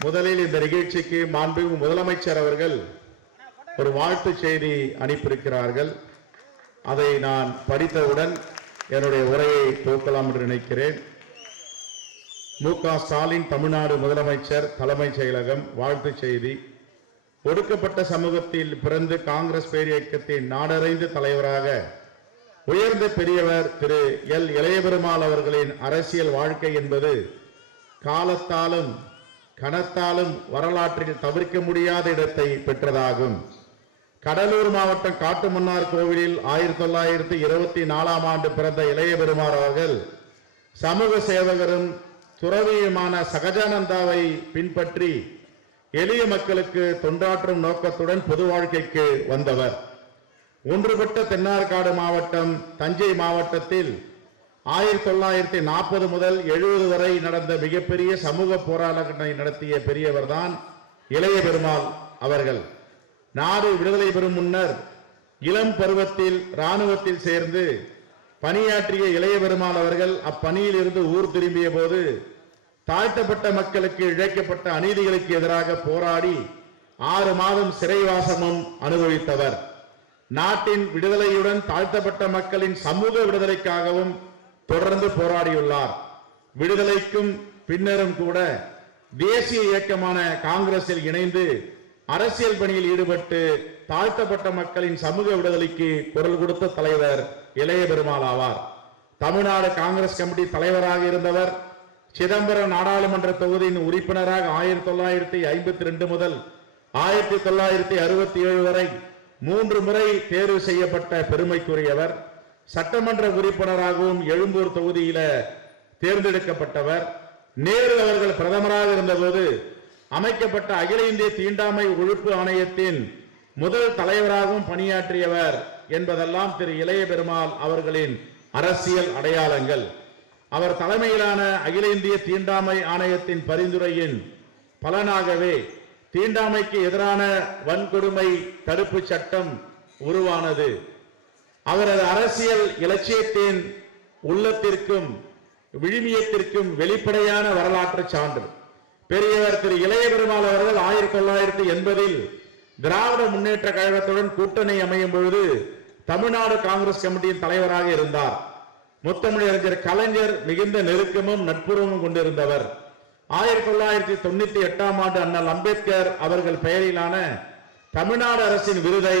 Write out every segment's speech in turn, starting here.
முதலில் இந்த நிகழ்ச்சிக்கு மாண்புமிகு முதலமைச்சர் அவர்கள் ஒரு வாழ்த்து செய்தி அனுப்பியிருக்கிறார்கள். அதை நான் படித்தவுடன் என்னுடைய உரையை துவக்கலாம் என்று நினைக்கிறேன். மு க ஸ்டாலின் தமிழ்நாடு முதலமைச்சர் தலைமைச் செயலகம் வாழ்த்து செய்தி. ஒடுக்கப்பட்ட சமூகத்தில் பிறந்து காங்கிரஸ் பேர் இயக்கத்தின் நாடறிந்த தலைவராக உயர்ந்த பெரியவர் திரு. எல். இளையபெருமாள் அவர்களின் அரசியல் வாழ்க்கை என்பது காலத்தாலும் கணத்தாலும் வரலாற்றில் தவிர்க்க முடியாத இடத்தை பெற்றதாகும். கடலூர் மாவட்டம் காட்டுமன்னார் கோவிலில் ஆயிரத்தி தொள்ளாயிரத்தி இருபத்தி நாலாம் ஆண்டு பிறந்த இளைய பெருமாள் அவர்கள் சமூக சேவகரும் துறவியுமான சகஜானந்தாவை பின்பற்றி எளிய மக்களுக்கு தொண்டாற்றும் நோக்கத்துடன் பொது வாழ்க்கைக்கு வந்தவர். ஒன்றுபட்ட தென்னார்காடு மாவட்டம் தஞ்சை மாவட்டத்தில் ஆயிரத்தி தொள்ளாயிரத்தி நாற்பது முதல் எழுபது வரை நடந்த மிகப்பெரிய சமூக போராட்டங்களை நடத்திய பெரியவர்தான் இளைய பெருமாள் அவர்கள். நாடு விடுதலை பெறும் முன்னர் இளம் பருவத்தில் இராணுவத்தில் சேர்ந்து பணியாற்றிய இளைய பெருமாள் அவர்கள் அப்பணியில் இருந்து ஊர் திரும்பிய போது தாழ்த்தப்பட்ட மக்களுக்கு இழைக்கப்பட்ட அநீதிகளுக்கு எதிராக போராடி ஆறு மாதம் சிறைவாசமும் அனுபவித்தவர். நாட்டின் விடுதலையுடன் தாழ்த்தப்பட்ட மக்களின் சமூக விடுதலைக்காகவும் தொடர்ந்து போராடியுள்ளார். விடுதலைக்கும் பின்னரும் கூட தேசிய இயக்கமான காங்கிரஸில் இணைந்து அரசியல் பணியில் ஈடுபட்டு தாழ்த்தப்பட்ட மக்களின் சமூக விடுதலைக்கு குரல் கொடுத்த தலைவர் இளைய பெருமாள் ஆவார். தமிழ்நாடு காங்கிரஸ் கமிட்டி தலைவராக இருந்தவர் சிதம்பரம் நாடாளுமன்ற தொகுதியின் உறுப்பினராக ஆயிரத்தி தொள்ளாயிரத்தி ஐம்பத்தி ரெண்டு முதல் ஆயிரத்தி தொள்ளாயிரத்தி அறுபத்தி ஏழு வரை மூன்று முறை தேர்வு செய்யப்பட்ட பெருமைக்குரியவர். சட்டமன்ற உறுப்பினராகவும் எழும்பூர் தொகுதியில தேர்ந்தெடுக்கப்பட்டவர். நேரு அவர்கள் பிரதமராக இருந்தபோது அமைக்கப்பட்ட அகில இந்திய தீண்டாமை ஒழிப்பு ஆணையத்தின் முதல் தலைவராகவும் பணியாற்றியவர் என்பதெல்லாம் திரு இளைய பெருமாள் அவர்களின் அரசியல் அடையாளங்கள். அவர் தலைமையிலான அகில இந்திய தீண்டாமை ஆணையத்தின் பரிந்துரையின் பலனாகவே தீண்டாமைக்கு எதிரான வன்கொடுமை தடுப்பு சட்டம் உருவானது. அவரது அரசியல் இலட்சியத்தின் உள்ளத்திற்கும் விழுமியத்திற்கும் வெளிப்படையான வரலாற்று சான்று. பெரியவர் திரு இளைய பெருமாள் அவர்கள் ஆயிரத்தி தொள்ளாயிரத்தி எண்பதில் திராவிட முன்னேற்ற கழகத்துடன் கூட்டணி அமையும் பொழுது தமிழ்நாடு காங்கிரஸ் கமிட்டியின் தலைவராக இருந்தார். முத்தமிழறிஞர் கலைஞர் மிகுந்த நெருக்கமும் நட்புறவும் கொண்டிருந்தவர். ஆயிரத்தி தொள்ளாயிரத்தி தொண்ணூத்தி எட்டாம் ஆண்டு அண்ணல் அம்பேத்கர் அவர்கள் பெயரிலான தமிழ்நாடு அரசின் விருதை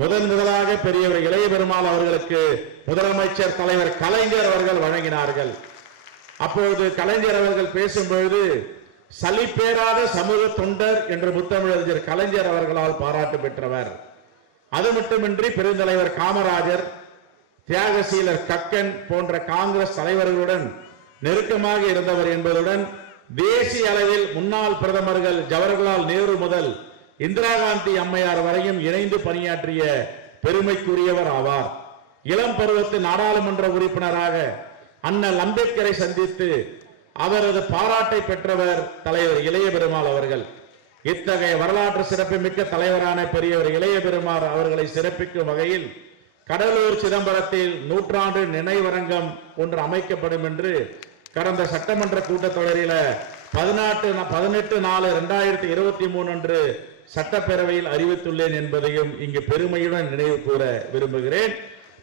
முதன் முதலாக பெரியவர் இளைய பெருமாள் அவர்களுக்கு முதலமைச்சர் தலைவர் கலைஞர் அவர்கள் வழங்கினார்கள். அப்பொழுது கலைஞர் அவர்கள் பேசும்பொழுது சலிப்பேராத சமூக தொண்டர் என்று முத்தமிழறிஞர் கலைஞர் அவர்களால் பாராட்டு பெற்றவர். அது மட்டுமின்றி பெருந்தலைவர் காமராஜர் தியாகசீலர் கக்கன் போன்ற காங்கிரஸ் தலைவர்களுடன் நெருக்கமாக இருந்தவர் என்பதுடன் தேசிய அளவில் முன்னாள் பிரதமர்கள் ஜவஹர்லால் நேரு முதல் இந்திரா காந்தி அம்மையார் வரையும் இணைந்து பணியாற்றிய பெருமைக்குரியவர் ஆவார். இளம் பருவத்து நாடாளுமன்ற உறுப்பினராக அண்ணல் அம்பேத்கரை சந்தித்து அவரது பாராட்டை பெற்றவர் தலைவர் இளைய பெருமாள் அவர்கள். இத்தகைய வரலாற்று சிறப்புமிக்க தலைவரான பெரியவர் இளைய பெருமாள் அவர்களை சிறப்பிக்கும் வகையில் கடலூர் சிதம்பரத்தில் நூற்றாண்டு நினைவரங்கம் ஒன்று அமைக்கப்படும் என்று கடந்த சட்டமன்ற கூட்டத்தொடரில பதினாட்டு பதினெட்டு நாலு இரண்டாயிரத்தி இருபத்தி மூணு அன்று சட்டப்பேரவையில் அறிவித்துள்ளேன் என்பதையும் இங்கு பெருமையுடன் நினைவு கூற விரும்புகிறேன்.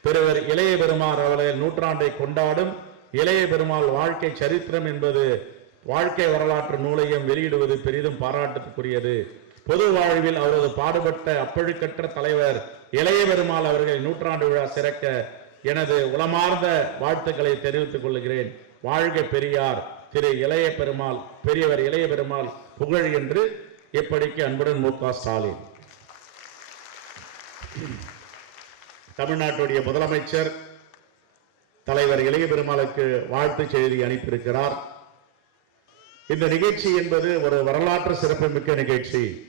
பெருவர் இளைய பெருமாள் அவர்கள் நூற்றாண்டை கொண்டாடும் இளைய பெருமாள் வாழ்க்கை சரித்திரம் என்பது வாழ்க்கை வரலாற்று நூலையும் வெளியிடுவது பெரிதும் பாராட்டுக்குரியது. பொது வாழ்வில் அவரது பாடுபட்ட அப்பழுக்கற்ற தலைவர் இளைய பெருமாள் அவர்கள் நூற்றாண்டு விழா சிறக்க எனது உளமார்ந்த வாழ்த்துக்களை தெரிவித்துக் கொள்கிறேன். வாழ்க பெரியார் திரு இளைய பெருமாள் பெரியவர் இளைய பெருமாள் புகழ் என்று இப்படிக்கு அன்புடன் மு க ஸ்டாலின்? தமிழ்நாட்டுடைய முதலமைச்சர் தலைவர் இளைய பெருமாளுக்கு வாழ்த்து செய்தி அனுப்பியிருக்கிறார். இந்த நிகழ்ச்சி என்பது ஒரு வரலாற்று சிறப்புமிக்க நிகழ்ச்சி.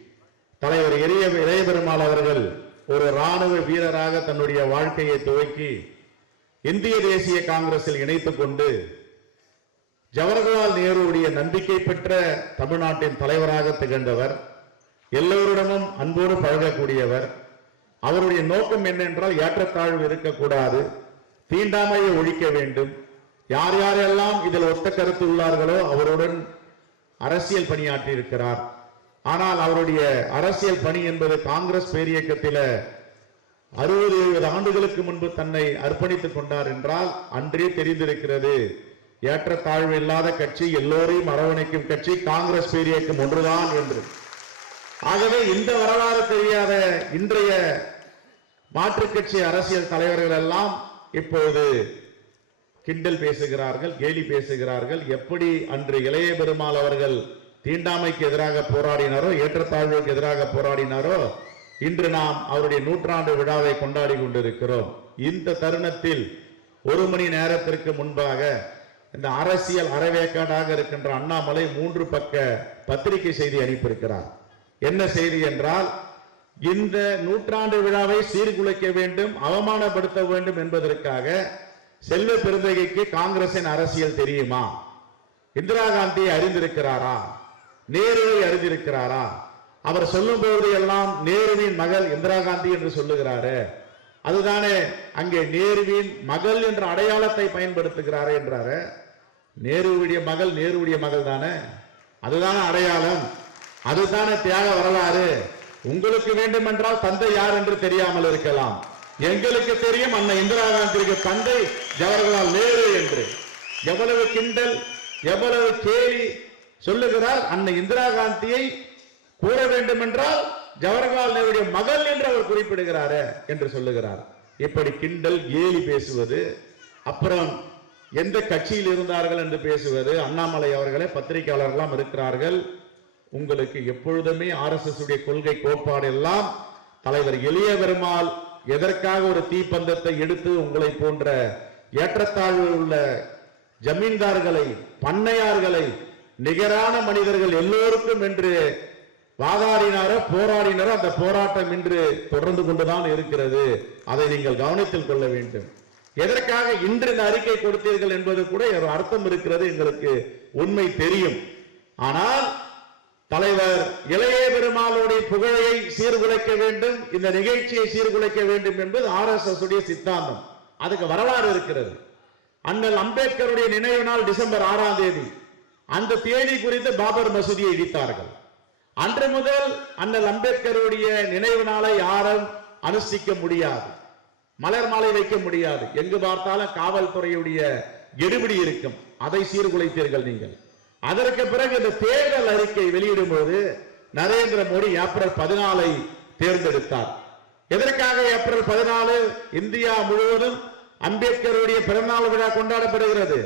தலைவர் இளைய இளைய பெருமாள் அவர்கள் ஒரு ராணுவ வீரராக தன்னுடைய வாழ்க்கையை துவக்கி இந்திய தேசிய காங்கிரஸில் இணைத்துக் கொண்டு ஜவஹர்லால் நேருடைய நம்பிக்கை பெற்ற தமிழ்நாட்டின் தலைவராக திகழ்ந்தவர் எல்லோரிடமும் அன்போடு பழகக்கூடியவர். அவருடைய நோக்கம் என்னென்றால் ஏற்றத்தாழ்வு இருக்கக்கூடாது தீண்டாமையை ஒழிக்க வேண்டும். யார் யாரெல்லாம் இதில் ஒத்த கருத்து உள்ளார்களோ அவருடன் அரசியல் பணியாற்றி இருக்கிறார். ஆனால் அவருடைய அரசியல் பணி என்பது காங்கிரஸ் பேரியக்கத்தில் அறுபது எழுபது ஆண்டுகளுக்கு முன்பு தன்னை அர்ப்பணித்துக் கொண்டார் என்றால் அன்றே தெரிந்திருக்கிறது. ஏற்றத்தாழ்வு இல்லாத கட்சி எல்லோரையும் அரவணைக்கும் கட்சி காங்கிரஸ் பேரியக்கம் ஒன்றுதான் என்று. ஆகவே இந்த வரலாறு தெரியாத இன்றைய மாற்றுக் கட்சி அரசியல் தலைவர்கள் எல்லாம் இப்போது கிண்டல் பேசுகிறார்கள் கேலி பேசுகிறார்கள். எப்படி அன்று இளைய பெருமாள் அவர்கள் தீண்டாமைக்கு எதிராக போராடினாரோ ஏற்றத்தாழ்வுக்கு எதிராக போராடினாரோ இன்று நாம் அவருடைய நூற்றாண்டு விழாவை கொண்டாடி கொண்டிருக்கிறோம். இந்த தருணத்தில் ஒரு மணி நேரத்திற்கு முன்பாக இந்த அரசியல் அறவேக்காடாக இருக்கின்ற அண்ணாமலை மூன்று பக்க பத்திரிகை செய்தி அனுப்பியிருக்கிறார். என்ன செய்தி என்றால் இந்த நூற்றாண்டு விழாவை சீர்குலைக்க வேண்டும் அவமானப்படுத்த வேண்டும் என்பதற்காக செல்வ பெருந்தகைக்கு காங்கிரசின் அரசியல் தெரியுமா? இந்திரா காந்தியை அறிந்திருக்கிறாரா? நேருவை அறிந்திருக்கிறாரா? அவர் சொல்லும் பொழுது எல்லாம் நேருவின் மகள் இந்திரா காந்தி என்று சொல்லுகிறாரு. அதுதானே அங்கே நேருவின் மகள் என்ற அடையாளத்தை பயன்படுத்துகிறாரே என்றாரு. நேருவுடைய மகள் நேருவுடைய மகள் தானே? அதுதானே அடையாளம். அதுதானே தியாக வரலாறு. உங்களுக்கு வேண்டும் என்றால் தந்தை யார் என்று தெரியாமல் இருக்கலாம். எங்களுக்கு தெரியும் அண்ணா இந்திரா காந்திக்கு தந்தை ஜவஹர்லால் நேரு என்று. எவ்வளவு கிண்டல் எவ்வளவு கேலி சொல்லுகிறார் அன்னை இந்திரா காந்தியை கூற வேண்டும் என்றால் ஜவஹர்லால் நேருடைய மகள் என்று அவர் குறிப்பிடுகிறாரே என்று சொல்லுகிறார். இப்படி கிண்டல் கேலி பேசுவது அப்புறம் எந்த கட்சியில் இருந்தார்கள் என்று பேசுவது அண்ணாமலை அவர்களே பத்திரிகையாளர்களாம் இருக்கிறார்கள். உங்களுக்கு எப்பொழுதுமே ஆர்எஸ்எஸ் உடைய கொள்கை கோட்பாடு எல்லாம் தலைவர் எளிய பெருமாள் எதற்காக ஒரு தீப்பந்தத்தை எடுத்து உங்களை போன்ற ஏற்றத்தாழ்வு உள்ள ஜமீன்தார்களை பண்ணையார்களை நிகரான மனிதர்கள் எல்லோருக்கும் என்று வாதாடினார போராடினார அந்த போராட்டம் இன்று தொடர்ந்து கொண்டுதான் இருக்கிறது. அதை நீங்கள் கவனத்தில் கொள்ள வேண்டும். எதற்காக இன்று இந்த அறிக்கை கொடுத்தீர்கள் என்பது கூட ஒரு அர்த்தம் இருக்கிறது எங்களுக்கு உண்மை தெரியும். ஆனால் தலைவர் இளைய பெருமாளுடைய புகழையை சீர்குலைக்க வேண்டும் இந்த நிகழ்ச்சியை சீர்குலைக்க வேண்டும் என்பது ஆர் எஸ் எஸ் உடைய சித்தாந்தம். அதுக்கு வரலாறு இருக்கிறது. அண்ணல் அம்பேத்கருடைய நினைவு நாள் டிசம்பர் ஆறாம் தேதி. அந்த தேதி குறித்து பாபர் மசூதியை இடித்தார்கள். அன்று முதல் அண்ணல் அம்பேத்கருடைய நினைவு நாளை யாரும் அனுஷ்டிக்க முடியாது. மலர் மாலை வைக்க முடியாது. எங்கு பார்த்தாலும் காவல்துறையுடைய எடுபடி இருக்கும். அதை சீர்குலைத்தீர்கள் நீங்கள். அதற்கு பிறகு இந்த தேர்தல் அறிக்கை வெளியிடும் போது நரேந்திர மோடி ஏப்ரல் பதினாலை தேர்ந்தெடுத்தார். எதற்காக ஏப்ரல் பதினாலு? இந்தியா முழுவதும் அம்பேத்கருடைய பிறந்தநாள் விழா கொண்டாடப்படுகிறது.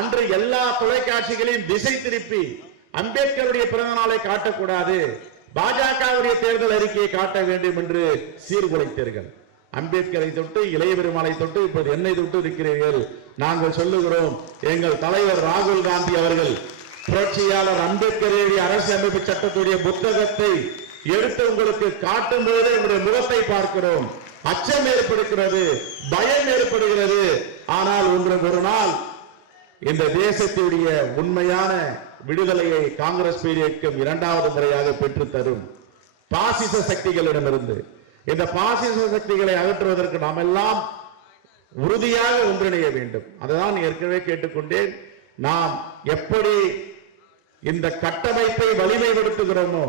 அன்று எல்லா தொலைக்காட்சிகளையும் திசை திருப்பி அம்பேத்கருடைய பிறந்த நாளை காட்டக்கூடாது. பாஜகவுடைய தேர்தல் அறிக்கையை காட்ட வேண்டும் என்று சீர்குலைத்தீர்கள். அம்பேத்கரை தொட்டு இளைய பெருமாளை தொட்டு இப்போது என்னை தொட்டு இருக்கிறீர்கள். நாங்கள் சொல்லுகிறோம் எங்கள் தலைவர் ராகுல் காந்தி அவர்கள் புரட்சியாளர் அம்பேத்கருடைய அமைப்பு சட்டத்துடைய புத்தகத்தை எடுத்து உங்களுக்கு காட்டும் போது உங்களுடைய முகத்தை பார்க்கிறோம். அச்சம் ஏற்படுகிறது பயம் ஏற்படுகிறது. ஆனால் உங்களுக்கு ஒரு நாள் இந்த தேசத்துடைய உண்மையான விடுதலையை காங்கிரஸ் பேரியக்கம் இரண்டாவது முறையாக பெற்று தரும் பாசிச சக்திகளிடமிருந்து. இந்த பாசிச சக்திகளை அகற்றுவதற்கு நாம் எல்லாம் உறுதியாக ஒன்றிணைய வேண்டும். அதுதான் ஏற்கனவே கேட்டுக்கொண்டேன். நாம் எப்படி இந்த கட்டமைப்பை வலிமைப்படுத்துகிறோமோ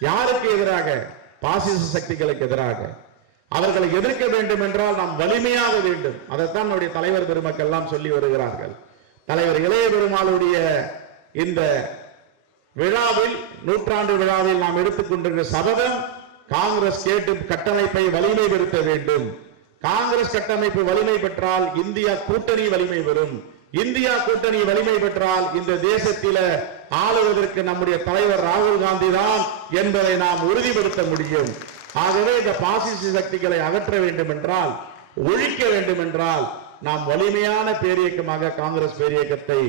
யாருக்கு எதிராக? பாசிச சக்திகளுக்கு எதிராக. அவர்களை எதிர்க்க வேண்டும் என்றால் நாம் வலிமையாக வேண்டும். அதைத்தான் நம்முடைய தலைவர் பெருமக்கள் எல்லாம் சொல்லி வருகிறார்கள். தலைவர் இளைய பெருமாளுடைய இந்த விழாவில் நூற்றாண்டு விழாவில் நாம் எடுத்துக்கொண்டிருக்கிற சபதம் காங்கிரஸ் கேட்டு கட்டமைப்பை வலிமைப்படுத்த வேண்டும். காங்கிரஸ் கட்டமைப்பு வலிமை பெற்றால் இந்தியா கூட்டணி வலிமை பெறும். இந்தியா கூட்டணி வலிமை பெற்றால் இந்த தேசத்தில ஆளுவதற்கு நம்முடைய தலைவர் ராகுல் காந்தி தான் என்பதை நாம் உறுதிப்படுத்த முடியும். ஆகவே இந்த பாசிச சக்திகளை அகற்ற வேண்டும் என்றால் ஒழிக்க வேண்டும் என்றால் நாம் வலிமையான பேரியக்கமாக காங்கிரஸ் பேரியக்கத்தை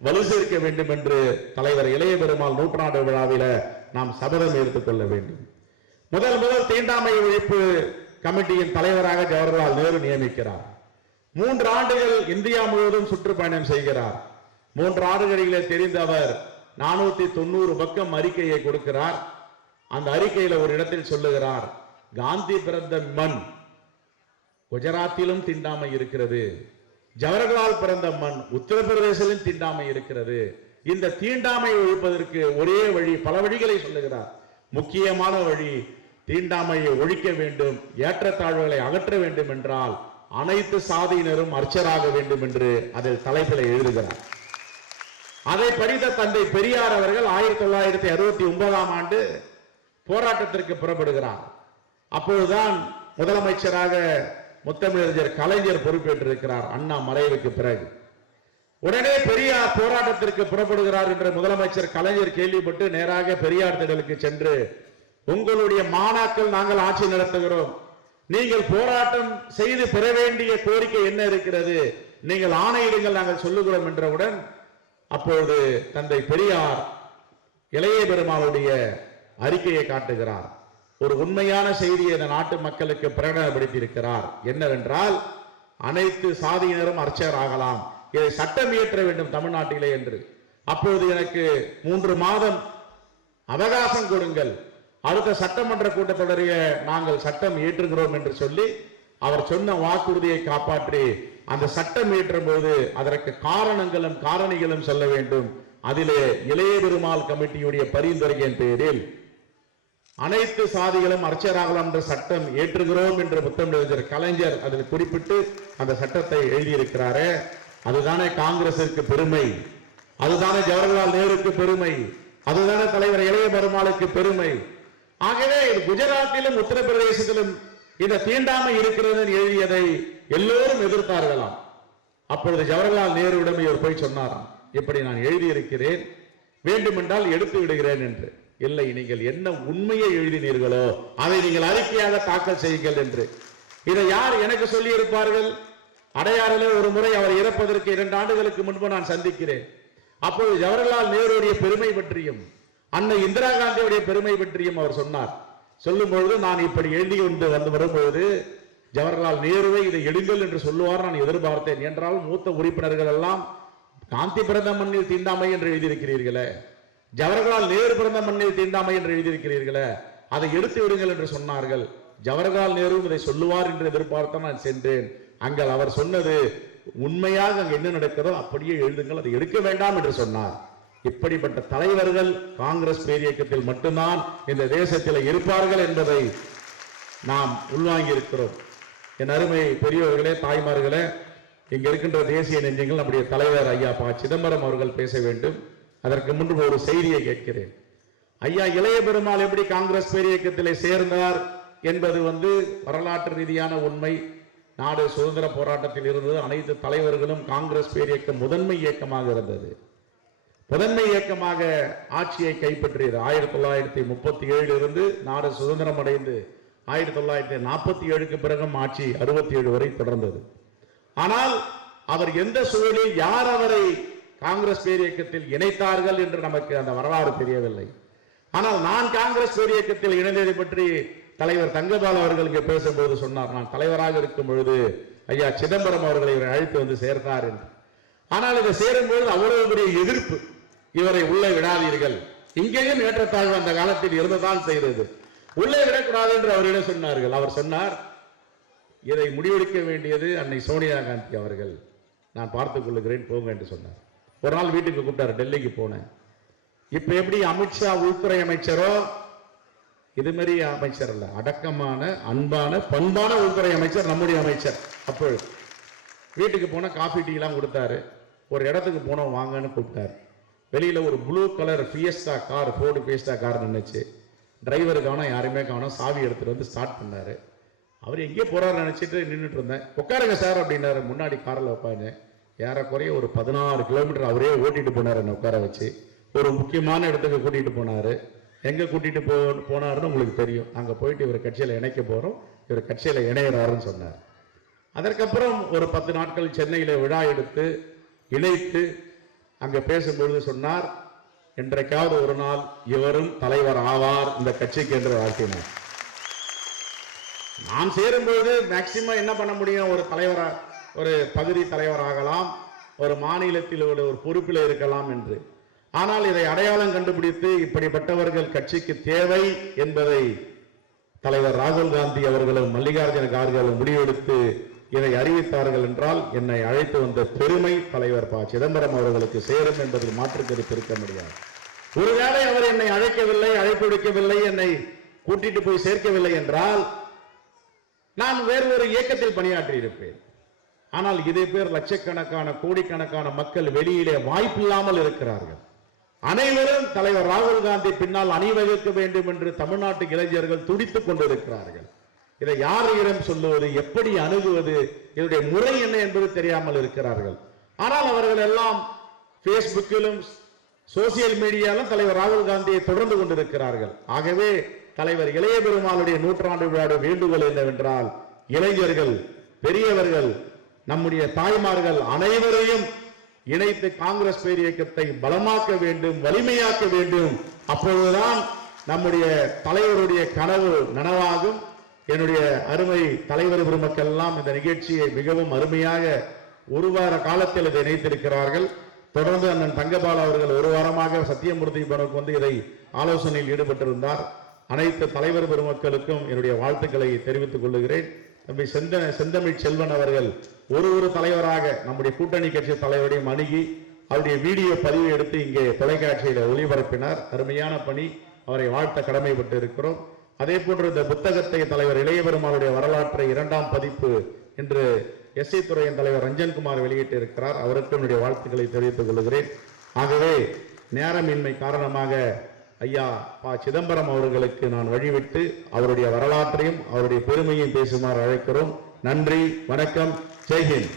வலு சேர்க்க வேண்டும் என்று தலைவர் இளைய பெருமாள் நூற்றாண்டு விழாவில நாம் சபதம் எடுத்துக் கொள்ள வேண்டும். முதல் முதல் தீண்டாமை ஒழிப்பு கமிட்டியின் தலைவராக ஜவஹர்லால் நேரு நியமிக்கிறார். மூன்று ஆண்டுகள் இந்தியா முழுவதும் சுற்றுப்பயணம் செய்கிறார். மூன்று ஆண்டுகளிலே தெரிந்த அவர் நானூத்தி தொண்ணூறு பக்கம் அறிக்கையை கொடுக்கிறார். அந்த அறிக்கையில ஒரு இடத்தில் சொல்லுகிறார் காந்தி பிறந்த மண் குஜராத்திலும் தீண்டாமை இருக்கிறது. ஜவஹர்லால் பிறந்த மண் உத்தரப்பிரதேசத்திலும் தீண்டாமை இருக்கிறது. இந்த தீண்டாமை ஒழிப்பதற்கு ஒரே வழி பல வழிகளை சொல்லுகிறார். முக்கியமான வழி தீண்டாமையை ஒழிக்க வேண்டும் ஏற்றத்தாழ்வுகளை அகற்ற வேண்டும் என்றால் அனைத்து சாதியினரும் அர்ச்சராக வேண்டும் என்று அதில் தலைப்பில் எழுதுகிறார். அதை படித்த தந்தை பெரியார் அவர்கள் ஆயிரத்தி தொள்ளாயிரத்தி அறுபத்தி ஒன்பதாம் ஆண்டு போராட்டத்திற்கு புறப்படுகிறார். அப்பொழுதுதான் முதலமைச்சராக முத்தமிழறிஞர் கலைஞர் பொறுப்பேற்றிருக்கிறார். அண்ணா மறைவுக்கு பிறகு. உடனே பெரியார் போராட்டத்திற்கு புறப்படுகிறார் என்ற முதலமைச்சர் கலைஞர் கேள்விப்பட்டு நேராக பெரியார் திடலுக்கு சென்று உங்களுடைய மாணாக்கள் நாங்கள் ஆட்சி நடத்துகிறோம். நீங்கள் போராட்டம் செய்து பெற வேண்டிய கோரிக்கை என்ன இருக்கிறது? நீங்கள் ஆணையிடுங்கள் நாங்கள் சொல்லுகிறோம் என்றவுடன் அப்பொழுது தந்தை பெரியார் இளைய பெருமாளுடைய அறிக்கையை காட்டுகிறார். ஒரு உண்மையான செய்தியை இந்த நாட்டு மக்களுக்கு பிரகடனப்படுத்தி இருக்கிறார் என்னவென்றால் அனைத்து சாதியினரும் அர்ச்சகர் ஆகலாம். இதை சட்டம் இயற்ற வேண்டும் தமிழ்நாட்டிலே என்று. அப்போது எனக்கு மூன்று மாதம் அவகாசம் கொடுங்கள். அடுத்த சட்டமன்ற கூட்டத்தொடரிய நாங்கள் சட்டம் இயற்றுகிறோம் என்று சொல்லி அவர் சொன்ன வாக்குறுதியை காப்பாற்றி அந்த சட்டம் இயற்றும் போது அதற்கு காரணங்களும் காரணிகளும் சொல்ல வேண்டும். அதிலே இளைய பெருமாள் கமிட்டியுடைய பரிந்துரையின் பேரில் அனைத்து சாதிகளும் அர்ச்சராகலாம் என்ற சட்டம் ஏற்றுகிறோம் என்று முத்தமிழர் கலைஞர் அதில் குறிப்பிட்டு அந்த சட்டத்தை எழுதியிருக்கிறாரே. அதுதானே காங்கிரசிற்கு பெருமை. அதுதானே ஜவஹர்லால் நேருக்கு பெருமை. அதுதானே தலைவர் இளைய பெருமாளுக்கு பெருமை. ஆகவே குஜராத்திலும் உத்தரப்பிரதேசத்திலும் இந்த தீண்டாமை இருக்கிறது எழுதியதை எல்லோரும் எதிர்த்தார்களாம். அப்பொழுது ஜவஹர்லால் நேருவிடம் இவர் போய் சொன்னாராம். இப்படி நான் எழுதியிருக்கிறேன். வேண்டுமென்றால் எடுத்து விடுகிறேன் என்று. இல்லை நீங்கள் என்ன உண்மையை எழுதினீர்களோ அதை நீங்கள் அறிக்கையாக தாக்கல் செய்யுங்கள் என்று. இதை யார் எனக்கு சொல்லி இருப்பார்கள் அடையாறிலே ஒரு முறை அவர் இறப்பதற்கு இரண்டு ஆண்டுகளுக்கு முன்பு நான் சந்திக்கிறேன். அப்போது ஜவஹர்லால் நேருடைய பெருமை பற்றியும் அன்னை இந்திரா காந்தியுடைய பெருமை பற்றியும் அவர் சொன்னார். சொல்லும் பொழுது நான் இப்படி எழுதி கொண்டு வந்து வரும்போது ஜவஹர்லால் நேருவை இதை எடுங்கள் என்று சொல்லுவார் நான் எதிர்பார்த்தேன். என்றால் மூத்த உறுப்பினர்கள் எல்லாம் காந்தி பிரதமனில் மண்ணில் தீண்டாமை என்று எழுதியிருக்கிறீர்களே ஜவஹர்லால் நேரு பிறந்த மண்ணில் தீண்டாமை என்று எழுதியிருக்கிறீர்களே அதை எடுத்து விடுங்கள் என்று சொன்னார்கள். ஜவஹர்லால் நேரு இதை சொல்லுவார் என்று எதிர்பார்த்து நான் சென்றேன். அங்கே அவர் சொன்னது உண்மையாக அங்கே என்ன நடக்கிறதோ அப்படியே எழுதுங்கள் அதை எடுக்க வேண்டாம் என்று சொன்னார். இப்படிப்பட்ட தலைவர்கள் காங்கிரஸ் பேரியக்கத்தில் மட்டும்தான் இந்த தேசத்தில் இருப்பார்கள் என்பதை நாம் உள்வாங்கி இருக்கிறோம் என் அருமை பெரியவர்களே தாய்மார்களே இங்க இருக்கின்ற தேசிய நெஞ்சங்கள் நம்முடைய தலைவர் ஐயா ப. சிதம்பரம் அவர்கள் பேச வேண்டும். அதற்கு முன்பு ஒரு செய்தியை கேட்கிறேன். ஐயா இளைய பெருமாள் எப்படி காங்கிரஸ் பேரியக்கத்திலே சேர்ந்தார் என்பது வந்து வரலாற்று ரீதியான உண்மை. நாடு சுதந்திர போராட்டத்தில் இருந்தது. அனைத்து தலைவர்களும் காங்கிரஸ் பேரியக்கம் முதன்மை இயக்கமாக இருந்தது. முதன்மை இயக்கமாக ஆட்சியை கைப்பற்றியது ஆயிரத்தி தொள்ளாயிரத்தி முப்பத்தி ஏழில் இருந்து நாடு சுதந்திரம் அடைந்து ஆயிரத்தி தொள்ளாயிரத்தி நாற்பத்தி ஏழுக்கு பிறகும் ஆட்சி அறுபத்தி ஏழு வரை தொடர்ந்தது. ஆனால் அவர் எந்த சூழலில் யார் அவரை காங்கிரஸ் பேரியக்கத்தில் இணைத்தார்கள் என்று நமக்கு அந்த வரலாறு தெரியவில்லை. ஆனால் நான் காங்கிரஸ் பேரியக்கத்தில் இணைந்ததை பற்றி தலைவர் தங்கபால் அவர்கள் இங்கே பேசும்போது சொன்னார். நான் தலைவராக இருக்கும் பொழுது ஐயா சிதம்பரம் அவர்களை இவர் அழைத்து வந்து சேர்த்தார் என்று. ஆனால் இதை சேரும்போது அவ்வளவு பெரிய எதிர்ப்பு இவரை உள்ளே விடாதீர்கள். இங்கேயும் ஏற்றத்தாழ்வு அந்த காலத்தில் இருந்துதான் செய்தது. உள்ளே விடக்கூடாது என்று அவரிடம் சொன்னார்கள். அவர் சொன்னார் இதை முடிவெடுக்க வேண்டியது அன்னை சோனியா காந்தி அவர்கள். நான் பார்த்துக் கொள்ளுகிறேன் போங்க என்று சொன்னார். ஒரு நாள் வீட்டுக்கு கூப்பிட்டாரு டெல்லிக்கு போனேன். இப்ப எப்படி அமித்ஷா உள்துறை அமைச்சரோ இது மாதிரி அமைச்சர் அல்ல அடக்கமான அன்பான பண்பான உள்துறை அமைச்சர் நம்முடைய அமைச்சர். அப்பொழுது வீட்டுக்கு போனால் காஃபி டீலாம் கொடுத்தாரு. ஒரு இடத்துக்கு போனோம் வாங்கன்னு கூப்பிட்டாரு. வெளியில் ஒரு blue colour Fiesta car Ford Fiesta car நின்றுச்சு டிரைவர் கவனம் யாருமே கவனம் சாவி எடுத்துகிட்டு வந்து ஸ்டார்ட் பண்ணாரு. அவர் எங்கேயோ போகிறாரு நினச்சிட்டு நின்றுட்டு இருந்தேன். உட்காருங்க சார் அப்படின்னாரு. முன்னாடி காரில் உட்காந்து ஏறக்குறைய ஒரு பதினாறு கிலோமீட்டர் அவரே ஓட்டிட்டு போனார் என்னை உட்கார வச்சு. ஒரு முக்கியமான இடத்துக்கு கூட்டிட்டு போனார். எங்க கூட்டிட்டு போ போனாருன்னு உங்களுக்கு தெரியும். அங்க போயிட்டு இவர் கட்சியில இணைக்க போறோம். இவர் கட்சியில இணையிறாருன்னு சொன்னார். அதற்கப்புறம் ஒரு பத்து நாட்கள் சென்னையில் விழா எடுத்து இணைத்து அங்கே பேசும்பொழுது சொன்னார் என்றைக்காவது ஒரு நாள் இவரும் தலைவர் ஆவார் இந்த கட்சிக்கு என்று வாழ்த்தினார் நான் சேரும்போது மேக்சிமம் என்ன பண்ண முடியும்? ஒரு தலைவராக ஒரு பகுதி தலைவராகலாம் ஒரு மாநிலத்தில் உள்ள ஒரு பொறுப்பில் இருக்கலாம் என்று. ஆனால் இதை அடையாளம் கண்டுபிடித்து இப்படிப்பட்டவர்கள் கட்சிக்கு தேவை என்பதை தலைவர் ராகுல் காந்தி அவர்களும் மல்லிகார்ஜுன கார்களும் முடிவெடுத்து இதை அறிவித்தார்கள் என்றால் என்னை அழைத்து வந்த பெருமை தலைவர் ப. சிதம்பரம் அவர்களுக்கு சேரும் என்பதில் மாற்று கருத்து இருக்க முடியாது. ஒருவேளை அவர் என்னை அழைக்கவில்லை அழைப்பு விடுக்கவில்லை என்னை கூட்டிட்டு போய் சேர்க்கவில்லை என்றால் நான் வேறு ஒரு இயக்கத்தில் பணியாற்றி இருப்பேன் ஆனால் இதே பேர் லட்சக்கணக்கான கோடிக்கணக்கான மக்கள் வெளியிலே வாய்ப்பில்லாமல் இருக்கிறார்கள். அனைவரும் தலைவர் ராகுல் காந்தி பின்னால் அணிவகுக்க வேண்டும் என்று தமிழ்நாட்டு இளைஞர்கள் துடித்துக் கொண்டிருக்கிறார்கள். இதை யாரிடம் சொல்லுவது எப்படி அணுகுவது இதனுடைய முறை என்ன என்பது தெரியாமல் இருக்கிறார்கள். ஆனால் அவர்கள் எல்லாம் பேஸ்புக்கிலும் சோசியல் மீடியாலும் தலைவர் ராகுல் காந்தியை தொடர்ந்து கொண்டிருக்கிறார்கள். ஆகவே தலைவர் இளைய பெருமாளுடைய நூற்றாண்டு விழாடு வேண்டுகோள் என்னவென்றால் இளைஞர்கள் பெரியவர்கள் நம்முடைய தாய்மார்கள் அனைவரையும் இணைத்து காங்கிரஸ் பேர் இயக்கத்தை பலமாக்க வேண்டும் வலிமையாக்க வேண்டும். அப்பொழுதுதான் நம்முடைய தலைவருடைய கனவு நனவாகும். என்னுடைய அருமை தலைவர் பெருமக்கள் எல்லாம் இந்த நிகழ்ச்சியை மிகவும் அருமையாக ஒரு வார காலத்தில் இதை இணைத்திருக்கிறார்கள். தொடர்ந்து அண்ணன் தங்கபால் அவர்கள் ஒரு வாரமாக சத்தியமூர்த்தி பவனுக்கு வந்து இதை ஆலோசனையில் ஈடுபட்டிருந்தார். அனைத்து தலைவர் பெருமக்களுக்கும் என்னுடைய வாழ்த்துக்களை தெரிவித்துக் கொள்கிறேன். தம்பி செந்த செந்தமிழ் செல்வன் அவர்கள் ஒரு ஒரு தலைவராக நம்முடைய கூட்டணி கட்சி தலைவரையும் அணுகி அவருடைய வீடியோ பதிவு எடுத்து இங்கே தொலைக்காட்சியில் ஒளிபரப்பினார். அருமையான பணி. அவரை வாழ்த்த கடமைப்பட்டு இருக்கிறோம். அதே போன்று இந்த புத்தகத்தை தலைவர் இளையபெருமாளுடைய வரலாற்றை இரண்டாம் பதிப்பு என்று எஸ்ஐ துறையின் தலைவர் ரஞ்சன்குமார் வெளியிட்டு இருக்கிறார் அவருக்கும் என்னுடைய வாழ்த்துக்களை தெரிவித்துக் கொள்கிறேன். ஆகவே நேரமின்மை காரணமாக ஐயா பா. சிதம்பரம் அவர்களுக்கு நான் வழிவிட்டு அவருடைய வரலாற்றையும் அவருடைய பெருமையும் பேசுமாறு அழைக்கிறோம். நன்றி வணக்கம் ஜெய்ஹிந்த்